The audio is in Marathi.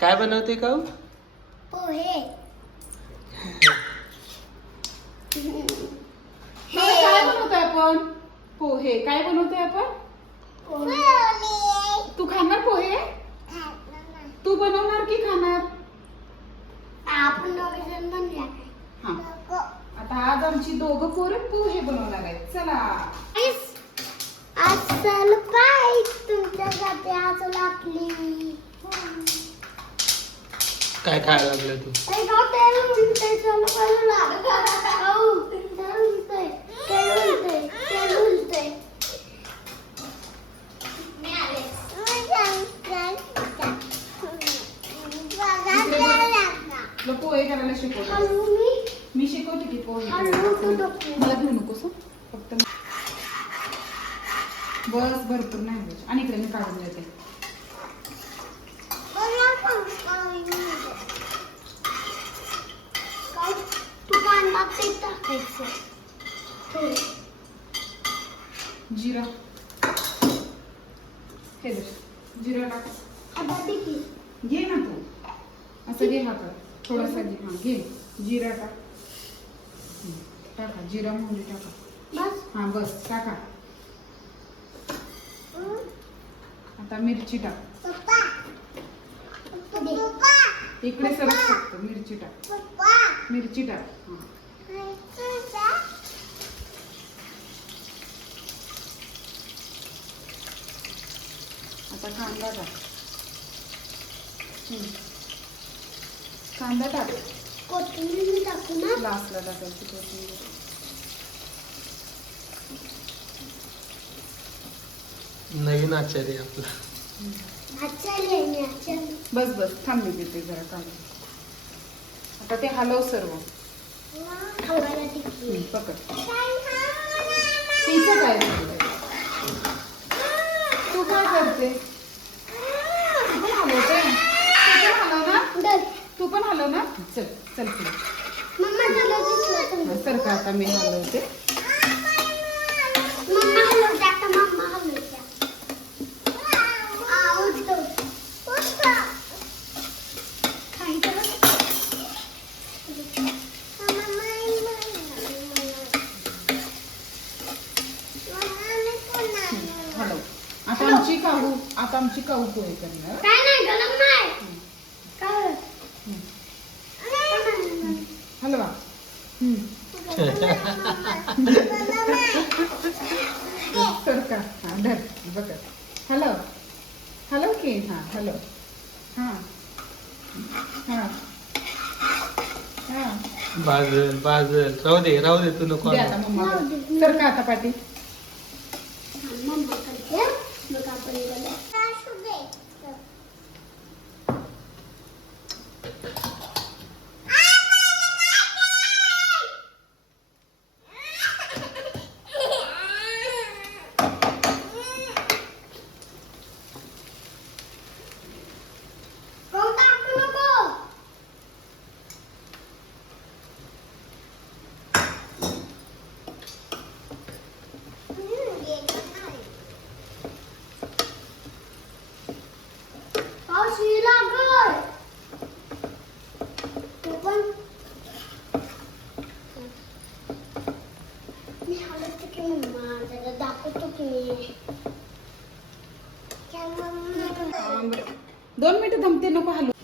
काय बनवते का पोहे. काय बनवतोय आपण? पोहे. काय बनवतोय आपण? तू खाणार पोहे? तू बनवणार की खाणार? आपण दोघेजण बनवूया. हा. आता आज आमची दोघं पोरं पोहे बनवणार आहेत. चला. आज सरप्राईज तुमच्यासाठी आज आपली. काय खायला लागलं तू? तुला पोहे करायला शिकवतो. मी शिकवते की पोहे. मला घेऊ नकोस हं. फक्त बस भरपूर नाही बस. आणि इकडे मी काढून देते. जिरा हे दे. जिरा टाक. घे ना तू. असं घे हातात. थोडासा घे. हा घे. जिरा टाक. टाका. जिरा मोहरी टाका. हा बस टाका. आता मिरची टाक. इकडे सरक फक्त. मिरची टाक. मिरची टाक. हा. आता कांदा टाक. कांदा टाक. कोथिंबीर टाकू ना. लास्टला टाकायची कोथिंबीर. नवीन आचार्य आपला. बस बस थांब मी देते जरा कांदा. आता ते हलव सर्व. पकड. तिचं काय झालं? तू काय करते? तू पण हलवते. तू पण हलव ना. चल चल पुढे. तर का आता मी हलवते. हलव. आता आमची काऊ पोहे करणार. हलवा. तर का हा धर बघ. हलव. हलव की. हा हलव. हा हा हा. बाजल बाजल. राहू दे तू नको. दे आता मम्मा. तर का आता पाठी. दोन मिनिटं थांबते. नको हलू.